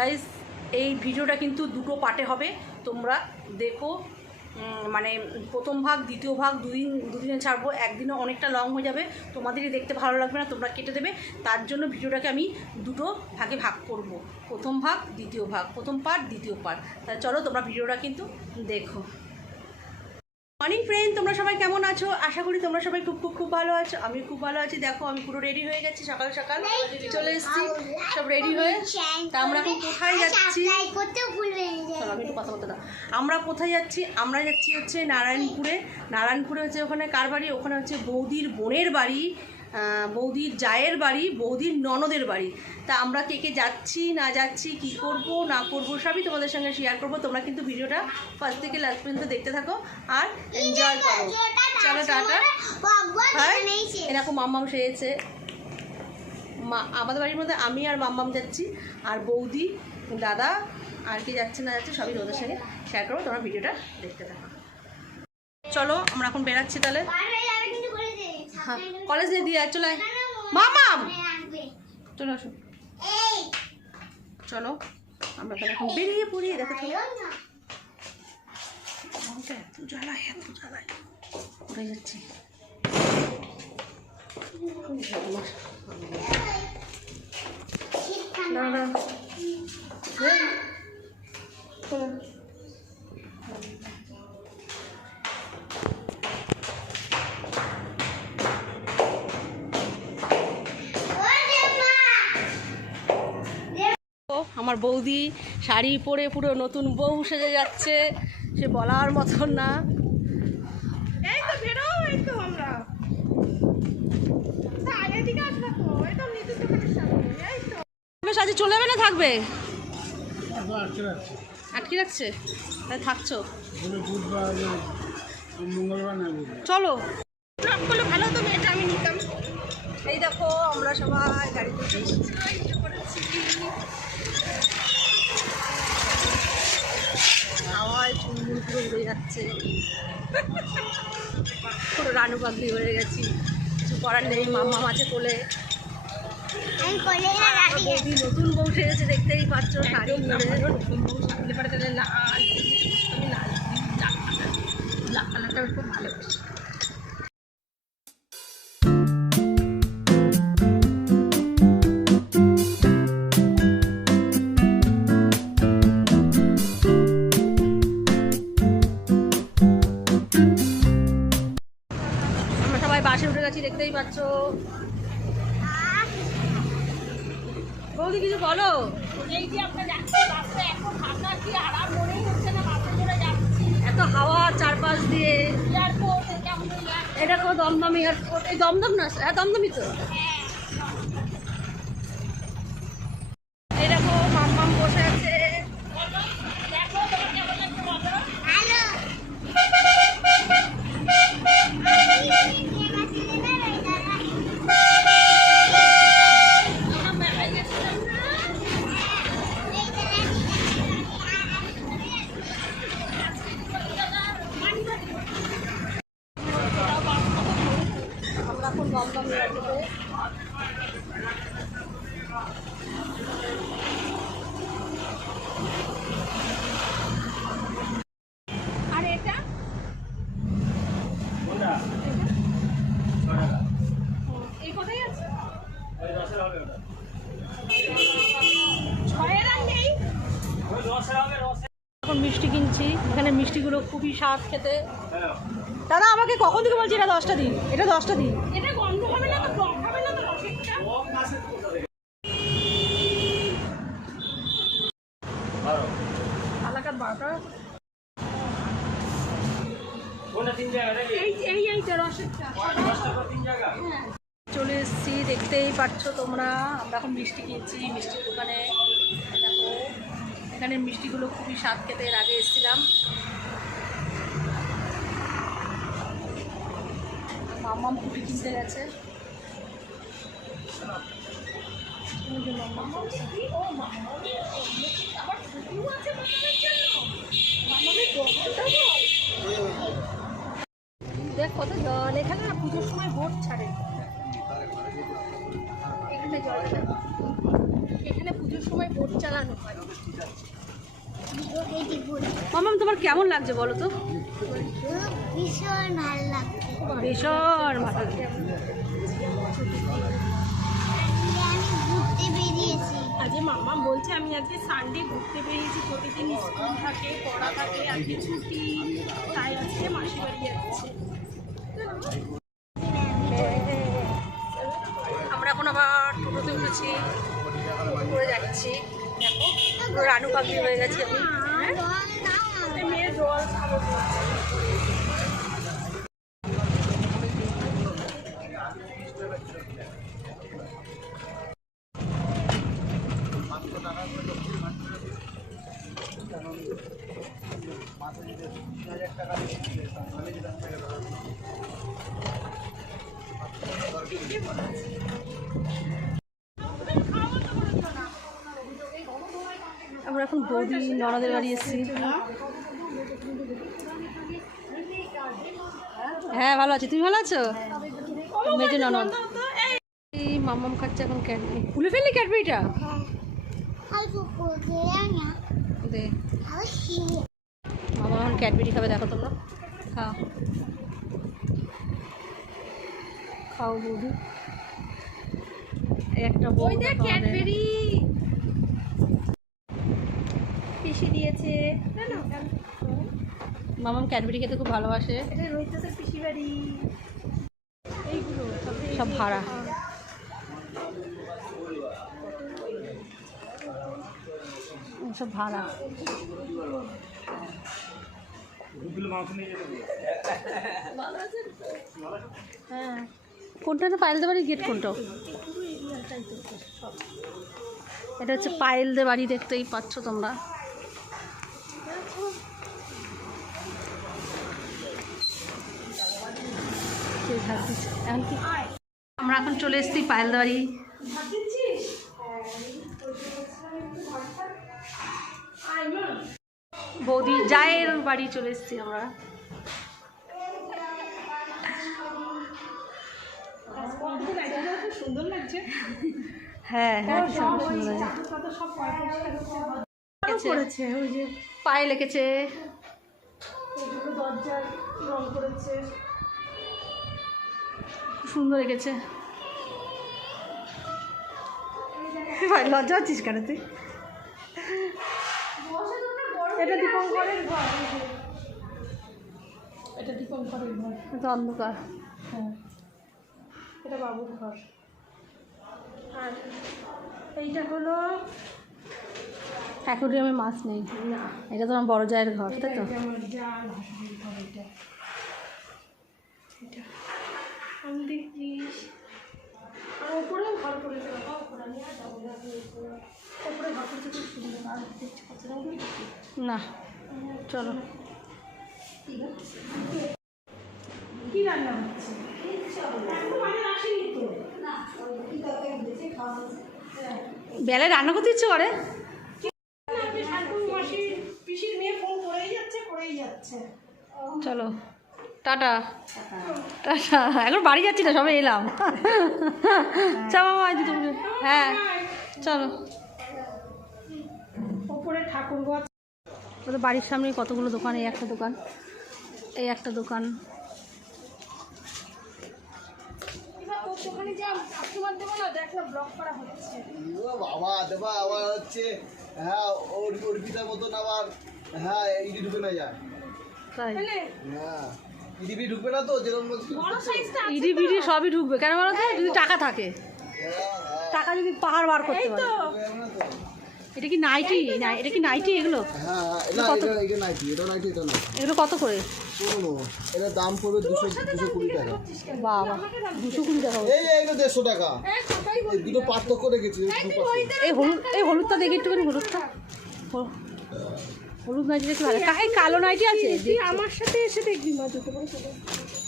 Guys এই ভিডিওটা কিন্তু দুটো পার্টে হবে। তোমরা দেখো মানে প্রথম ভাগ, দ্বিতীয় ভাগ, দুদিন, দুদিনে ছাড়বো একদিনে অনেকটা লং হয়ে যাবে। তোমাদেরই দেখতে ভালো লাগবে না, তোমরা কেটে দেবে। তার জন্য ভিডিওটাকে আমি দুটো ভাগে ভাগ করব। প্রথম ভাগ, দ্বিতীয় ভাগ। প্রথম পার্ট দ্বিতীয় পার্ট তা চলো, তোমরা ভিডিওটা কিন্তু দেখো। মর্নিং ফ্রেন্ড তোমরা সবাই কেমন আছো? আশা করি তোমরা সবাই খুব খুব খুব ভালো আছো। আমি খুব ভালো আছি। দেখো আমি পুরো রেডি হয়ে গেছি। সকাল সকাল চলে এসেছি। সব রেডি হয়ে? তা আমরা এখন কোথায় যাচ্ছি? আমি একটু কথা বলতে দাও। আমরা কোথায় যাচ্ছি? আমরা যাচ্ছি হচ্ছে নারায়ণপুরে। নারায়ণপুরে হচ্ছে ওখানে কার বাড়ি? ওখানে হচ্ছে বৌদির বোনের বাড়ি। বৌদির জায়ের বাড়ি, বৌদির ননদের বাড়ি। তা আমরা কে কে যাচ্ছি, না যাচ্ছি, কি করব, না করব, সবই তোমাদের সঙ্গে শেয়ার করব। তোমরা কিন্তু ভিডিওটা ফার্স্ট থেকে লাস্ট পর্যন্ত দেখতে থাকো আর এনজয় করো। চলো টাটা। হ্যাঁ এরকম মাম্মাম সেরেছে মা, আমাদের বাড়ির মধ্যে আমি আর মাম্মাম যাচ্ছি, আর বৌদি, দাদা, আর কি যাচ্ছে, না যাচ্ছে, সবই তোমাদের সঙ্গে শেয়ার করব। তোমরা ভিডিওটা দেখতে থাকো। চলো, আমরা এখন বেরাচ্ছি তাহলে। হ্যাঁ কলেজ দিয়ে দিয়ে আয়, চলে। মামাম চলো আসো। চলো আমরা তাহলে এখন বেরিয়ে পড়ি দেখো এত জ্বালায় এত জ্বালায়। উঠে যাচ্ছি। না না আমার বৌদি শাড়ি পরে পুরো নতুন বউ সেজে যাচ্ছে। সে বলার মতন না। তো তো তা তো তো তো। বেশ আজ চলে যাবে না থাকবে? আটকে রাখছে। আটকে রাখছে? তাহলে থাকছো। চলো। ভালো মেয়েটা আমি নিতাম। এই দেখো আমরা সবাই গাড়িতে হাওয়ায় চুলমুল পুরো উড়ে যাচ্ছে পুরো রানু পাগলি হয়ে গেছি কিছু করার নেই মাম্মা মাছে কোলে বৌদি নতুন বউ সেরেছে দেখতেই পাচ্ছ শাড়ি পরে বউ পারে লাল আমি লাল কালারটা খুব ভালোবাসি দমদম আর এই দমদম না হ্যাঁ দমদমই তো এই দেখো মাম্মাম বসে আছে দেখো তোমার কেমন লাগছে বলো হ্যালো আমরা মেলায় গেছিলাম না আমরা এখন দমদম এয়ারপোর্টে আর এটা কোনটা এই কোথায় আছে ছয়ের আর নেই এখন মিষ্টি কিনছি এখানে খুবই স্বাদ খেতে। দাদা আমাকে কখন থেকে বলছি এটা দশটা দিন? এটা দশটা দিন। এটা গন্ধ হবে না তো? হবে না তো রসিকটা এলাকার বারোটা এই এই এইটা রসিকটা চলে এসেছি দেখতেই পাচ্ছ তোমরা। আমরা এখন মিষ্টি কিনছি মিষ্টির দোকানে। দেখো এখানে মিষ্টিগুলো খুবই স্বাদ খেতে। এর আগে এসেছিলাম মাম্মাম কুটি কিনতে গেছে ওই যে মাম্মাম। ও মামা আবার ফুটিও আছে মামামের জন্য। মামামের দোকানটা গেছে দেখ কত জল। এখানে না পুজোর সময় ভোট ছাড়ে। এখানে জল। এখানে পুজোর সময় ভোট চালানো হয়। মামাম তোমার কেমন লাগছে বলো তো? ভীষণ ভালো লাগছে। ভীষণ ভালো আজকে মামা বলছে আমি আজকে সানডে ঘুরতে বেরিয়েছি প্রতিদিন স্কুল থাকে পড়া থাকে আজকে ছুটি তাই আজকে মাসি বাড়ি যাচ্ছে। আমরা এখন আবার টোটোতে উঠেছি করে যাচ্ছি। দেখো। পুরো রানু পাখি হয়ে গেছে আমি হ্যাঁ? জল দাও না। এই মেয়ে জল খাব আমরা এখন বৌদি ননদের বাড়ি এসেছি। হ্যাঁ ভালো আছি। তুমি ভালো আছো? মেজে ননদ। এই মাম্মাম খাচ্ছে এখন ক্যাডবেরি। খুলে ফেললি ক্যাডবেরিটা? মামা এখন ক্যাডবেরি খাবে দেখো তোমরা। খাও। খাও বৌদি। একটা দেখ ক্যাডবেরি। পিসি দিয়েছে। মামাম ক্যাডবেরি খেতে খুব ভালোবাসে। সব ভাড়া। সব ভাড়া। হ্যাঁ। কোনটা না পায়েলদের বাড়ির গেট কোনটা? এটা হচ্ছে পায়েলদের বাড়ি দেখতেই পাচ্ছ তোমরা কে ঝাড় দিচ্ছে? এখন কি আমরা এখন চলে এসেছি পায়েলদের। বৌদি, জায়ের বাড়ি চলে এসেছি আমরা। হ্যাঁ হ্যাঁ পায়ে লেগেছে। দরজার রং করেছে। সুন্দর লেগেছে ভাই লজ্জা হচ্ছিস কেন তুই? এটা দীপঙ্করের ঘর। এটা দীপঙ্করের ঘর। এটা অন্ধকার। হ্যাঁ। এটা বাবুর ঘর। আর এইটা হলো অ্যাকোরিয়ামে মাছ নেই। না। এটা তোমার বড় জায়ের ঘর তাই তো? এটা আমার যা ঘর এটা। এটা। আমি দেখিস আর ওপরেও ঘর করেছে বাবা ওপরে আমি আর যাব না ওপরে ওপরে ঘর করেছে খুব সুন্দর আর দেখছি কত রঙ না চলো কি রান্না হচ্ছে বেলায় রান্না করতে ইচ্ছে করে চলো। টাটা। টাটা। এখন বাড়ি যাচ্ছি না সবাই এলাম। চা মামা আজ পুজো। হ্যাঁ চলো। ওপরে ঠাকুর ওদের বাড়ির সামনে কতগুলো দোকান? এই একটা দোকান এই একটা দোকান। এবার তোর দোকানে যা কাস্টমার দেবো না দেখ না ব্লক করা হচ্ছে। বাবা দেবা আবার হচ্ছে হ্যাঁ ওর অর্পিতার মতন আবার হ্যাঁ ঢুকে না যায়। তাই। হ্যাঁ। ইডি ঢুকবে না তো যেরকম বড় সাইজটা ইডি বিডি সবই ঢুকবে। কেন বলো তো? যদি টাকা থাকে। টাকা যদি পাহাড় বার করতে পারে। এটা কি নাইটি না এটা কি নাইটি এগুলো? হ্যাঁ না এটা এটা নাইটি এটা নাইটি এটা না। এগুলো কত করে? শোনো এটার দাম পড়বে দুশো দুশো কুড়ি টাকা। বাবা দুশো কুড়ি টাকা এই এগুলো দেড়শো টাকা। হ্যাঁ দুটো পার্থক্য রেখেছি। এই হলুদ এই হলুদটা দেখি একটুখানি হলুদটা। হ- হলুদ নাইটি দেখি ভালো এই কালো নাইটি আছে? তুই আমার সাথে এসে দেখবি মা দুটো করে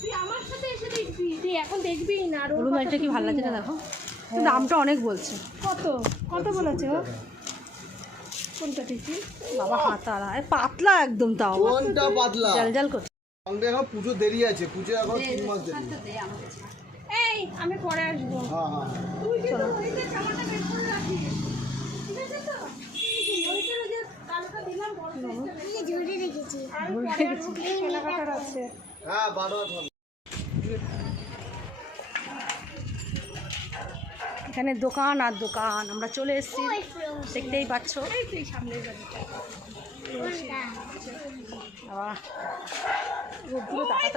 তুই আমার সাথে এসে দেখবি। তুই এখন দেখবি না আর হলুদ নাইটিটা কি ভালো লাগছে না। দেখো? কিন্তু দামটা অনেক বলছে। কত? কত বলেছে ও? কোনটা টিফিন বাবা এই পাতলা একদম তাও। কোনটা পাতলা? জাল জাল করছে। সঙ্গে এখন পুজো দেরি আছে। পুজো এখন তিন মাস দেরি। এই আমি পরে আসব। হ্যাঁ হ্যাঁ। তুই কিন্তু ওই যে জামাটা বের করে রাখিস। এখানে দোকান আর দোকান। আমরা চলে এসেছি। দেখতেই পাচ্ছ।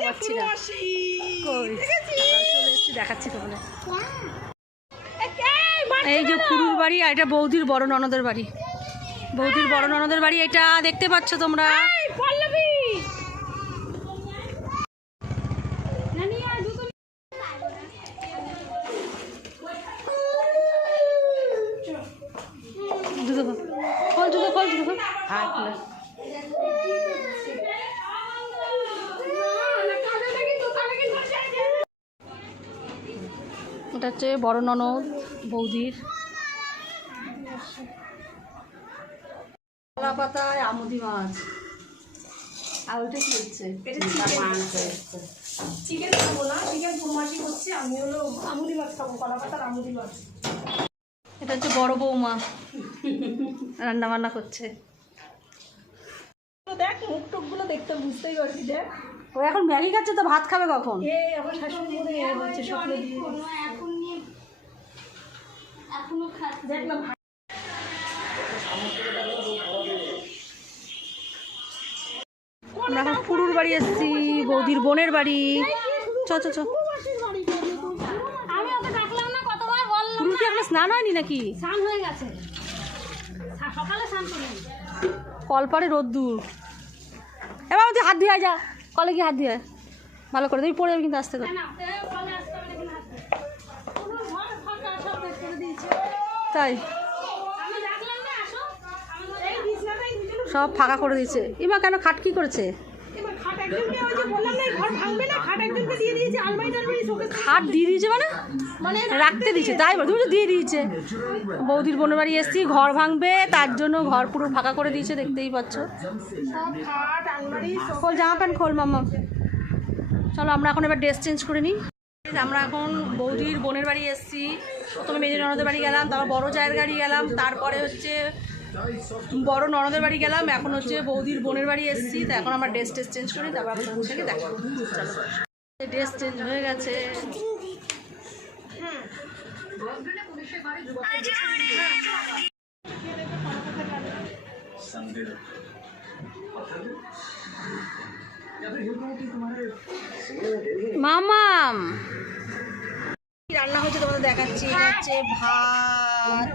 পারছি না। এই যে খুরুর বাড়ি আর এটা বৌদির বড় ননদের বাড়ি। বৌদির বড় ননদের বাড়ি এটা দেখতে পাচ্ছ তোমরা। এটা হচ্ছে বড় ননদ বৌদির। পাতায় আমুদি মাছ। আর ওটা কি হচ্ছে? চিকেন খাব না চিকেন ফুরমাশি করছি আমি হলো আমুদি মাছ খাব কলা পাতার আমুদি মাছ। এটা হচ্ছে বড় বৌমা। রান্না বান্না করছে দেখ মুখ টুকগুলো দেখতে বুঝতেই পারছি দেখ। ও এখন ম্যাগি খাচ্ছে তো ভাত খাবে কখন? এ আমার শাশুড়ি হচ্ছে স্বপ্নে দিয়ে। এখন এখনও দেখ না আমরা এখন ফুরুর বাড়ি এসেছি, বৌদির বোনের বাড়ি। চ চ চ। ফুরুর এখন স্নান হয়নি নাকি? স্নান কলপারে রোদ্দুর এবার তুই হাত ধুয়ে যা। কলে গিয়ে হাত ধুয়ে। ভালো করে তুমি পড়ে যাবে কিন্তু আসতে করে। না কলে আসতে হবে দেখুন আসতে কোনো ঘর ফাঁকা সব বের করে দিয়েছে তাই আমি ডাকলাম না আসো আমাদের এই বিছনাটাই দুজনে সব ফাঁকা করে দিয়েছে। এবার কেন খাট কি করেছে? খাট দিয়ে দিয়েছে মানে? মানে রাখতে দিয়েছে তাই বল তুমি তো দিয়ে দিয়েছে। বৌদির বোনের বাড়ি এসেছি ঘর ভাঙবে তার জন্য ঘর পুরো ফাঁকা করে দিয়েছে দেখতেই পাচ্ছ। খোল জামা প্যান্ট খোল মাম্মা। চলো আমরা এখন এবার ড্রেস চেঞ্জ করে নিই। আমরা এখন বৌদির বোনের বাড়ি এসেছি। প্রথমে মেজর ননদের বাড়ি গেলাম তারপর বড় জায়ের গাড়ি গেলাম তারপরে হচ্ছে বড় ননদের বাড়ি গেলাম, এখন হচ্ছে বৌদির বোনের বাড়ি এসেছি, তো এখন আমার ড্রেস টেস চেঞ্জ করি, তারপর আপনাদের সাথে দেখা ড্রেস চেঞ্জ হয়ে গেছে। মামাম! রান্না হচ্ছে তোমাদের দেখাচ্ছি হচ্ছে ভাত।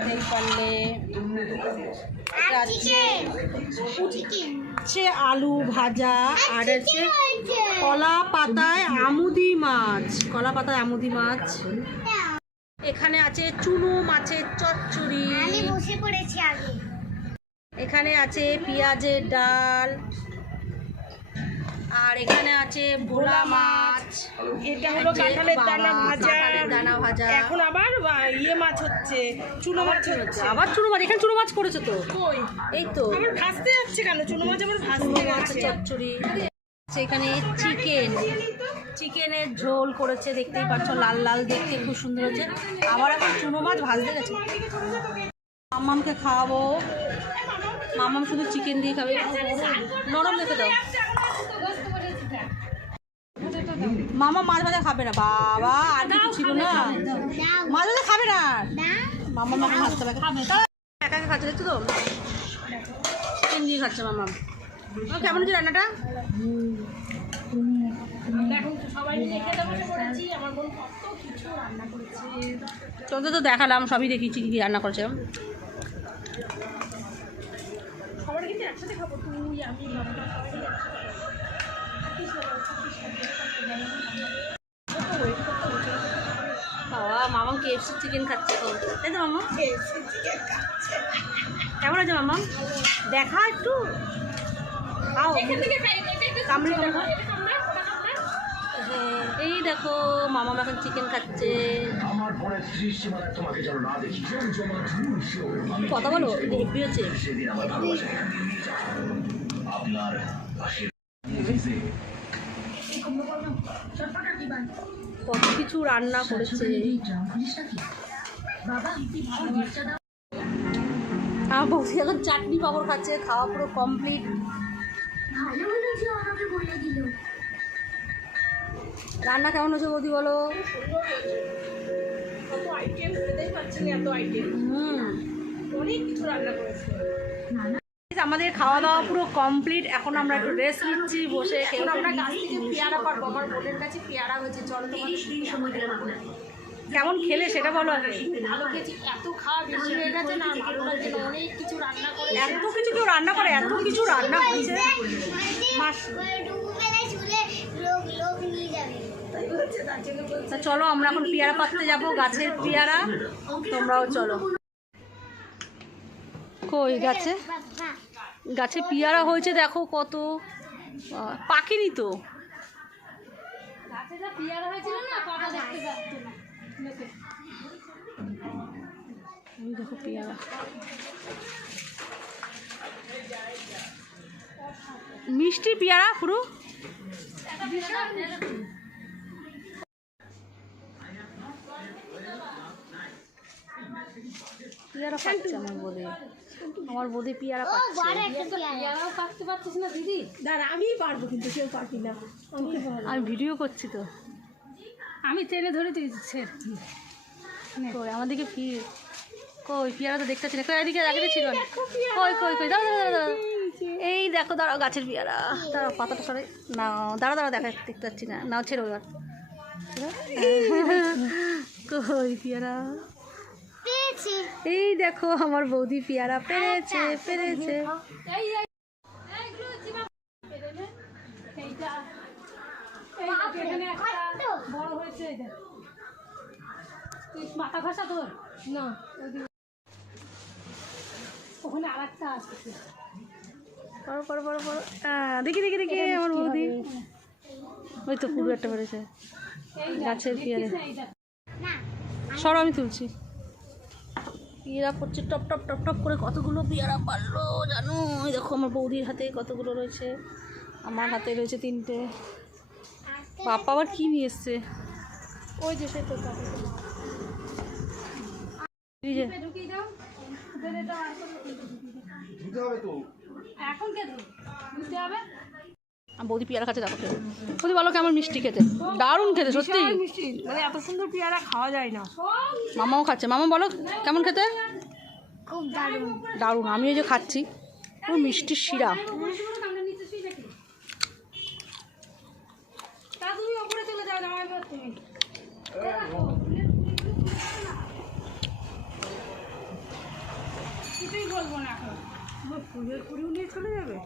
দেখতেই পারলে হচ্ছে আলু ভাজা আর হচ্ছে কলা পাতায় আমুদি মাছ কলা পাতায় আমুদি মাছ। এখানে আছে চুনো মাছের চচ্চড়ি। এখানে আছে পেঁয়াজের ডাল। আর এখানে আছে ভোলা মাছ এটা হলো কাঁঠালের দানা ভাজা। দানা ভাজা। এখন আবার ইয়ে মাছ হচ্ছে চুনো মাছ হচ্ছে। আবার চুনো মাছ। এখানে চুনো মাছ করেছ তো? কই? এই তো। আমার ভাজতে যাচ্ছে কেন? চুনো মাছ আমার ভাজতে গেছে চচ্চড়ি। সেখানে চিকেন। চিকেনের ঝোল করেছে দেখতেই পাচ্ছ লাল লাল দেখতে খুব সুন্দর হচ্ছে। আবার এখন চুনো মাছ ভাজতে গেছে মাম্মামকে খাওয়াবো। মাম্মাম শুধু চিকেন দিয়ে খাবে। নরম দেখে দাও। মামা মাছ ভাজা খাবে না বাবা আর কিছু ছিল না। মাছ ভাজা খাবে না। দাও মামা মাকে ভাজতে লাগে। একা একা খাচ্ছে দেখছ তো? চিকেন দিয়ে খাচ্ছে মামা। ও, কেমন হচ্ছে রান্নাটা? তোদের তো দেখালাম সবই দেখিয়েছি কি কি রান্না করেছে। সবার কিন্তু একসাথে খাব তুই আমি বাবা মামা কেএফসি চিকেন খাচ্ছে এখন। তাই তো মামা কেমন আছে মামা দেখা একটু? খাও কামড়ে কামড়ে। হ্যাঁ, এই দেখো মামা এখন চিকেন খাচ্ছে। আমার পরের ত্রিশ সীমানা তোমাকে যেন না দেখি। কথা বলো? হেভি হচ্ছে সেদিন আমার ভালোবাসা আপনার পাশে কত কিছু রান্না করেছে। আমার বৌদি এখন চাটনি পাঁপড় খাচ্ছে খাওয়া পুরো কমপ্লিট রান্না কেমন হয়েছে বৌদি বলো? অনেক কিছু রান্না করেছে। আমাদের খাওয়া দাওয়া পুরো কমপ্লিট এখন আমরা একটু রেস্ট নিচ্ছি বসে এখন আমরা গাছ থেকে পেয়ারা পারব আমার বোনের কাছে পেয়ারা হয়েছে চল তোমার কেমন খেলে সেটা বলো আগে। ভালো খেয়েছি এত খাওয়া বেশি হয়ে গেছে না ভালো লাগছে না অনেক কিছু রান্না করে এত কিছু কেউ রান্না করে এত কিছু রান্না হয়েছে। চলো আমরা এখন পেয়ারা পাততে যাব গাছের পেয়ারা। তোমরাও চলো। কই গাছে? গাছে পেয়ারা হয়েছে দেখো কত। পাকেনি তো। দেখো। পেয়ারা। মিষ্টি পেয়ারা পুরো পেয়ারা পাচ্ছে আমার বোধে আমার বোধে পেয়ারা পাচ্ছে। পাকতে পারছিস না দিদি? দাঁড়া আমিই পারব কিন্তু কেউ পারবি না। আমি ভিডিও করছি তো। আমি টেনে ধরে তুই ছেড়। কই আমার দিকে ফির কই পেয়ারা তো দেখতে পাচ্ছি না। কই এদিকে আগে ছিল না। কই কই কই দাঁড়া দাঁড়া দাঁড়া। এই দেখো দাঁড়াও গাছের পেয়ারা। দাঁড়াও পাতাটা সরে। না দাঁড়া দাঁড়া দেখা দেখতে পাচ্ছি না। নাও ছেড়ো এবার কই পেয়ারা? পেয়েছি এই দেখো আমার বৌদি পেয়ারা পেরেছে পেরেছে। এখানে একটা বড় হয়েছে এই দেখ। তুই মাথা ঘষা তোর? না। ওখানে আর একটা আছে পড়ো পড়ো পড়ো পড়ো দেখি দেখি দেখি আমার বৌদি। ওই তো পুরো একটা পেরেছে। দেখ, গাছের পেয়ারা। সরো আমি তুলছি। পেয়ারা পড়ছে টপ টপ টপ টপ করে কতগুলো পেয়ারা পারল জানো? এই দেখো আমার বৌদির হাতে কতগুলো রয়েছে। আমার হাতে রয়েছে তিনটে। পাপা আবার কি নিয়ে এসছে? ওই যে সে দাও। এখন কে বুঝতে হবে? বৌদি পেয়ারা খাচ্ছে দেখো। বৌদি বলো কেমন মিষ্টি খেতে? দারুণ খেতে সত্যি মানে এত সুন্দর পেয়ারা খাওয়া যায় না। মামাও খাচ্ছে। মামা বলো কেমন খেতে? খুব দারুণ। দারুণ। আমি এই যে খাচ্ছি। পুরো মিষ্টির শিরা। বলব না এখন। ফুলের কুড়িও নিয়ে চলে যাবে?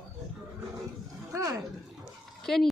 হ্যাঁ। কে নিয়ে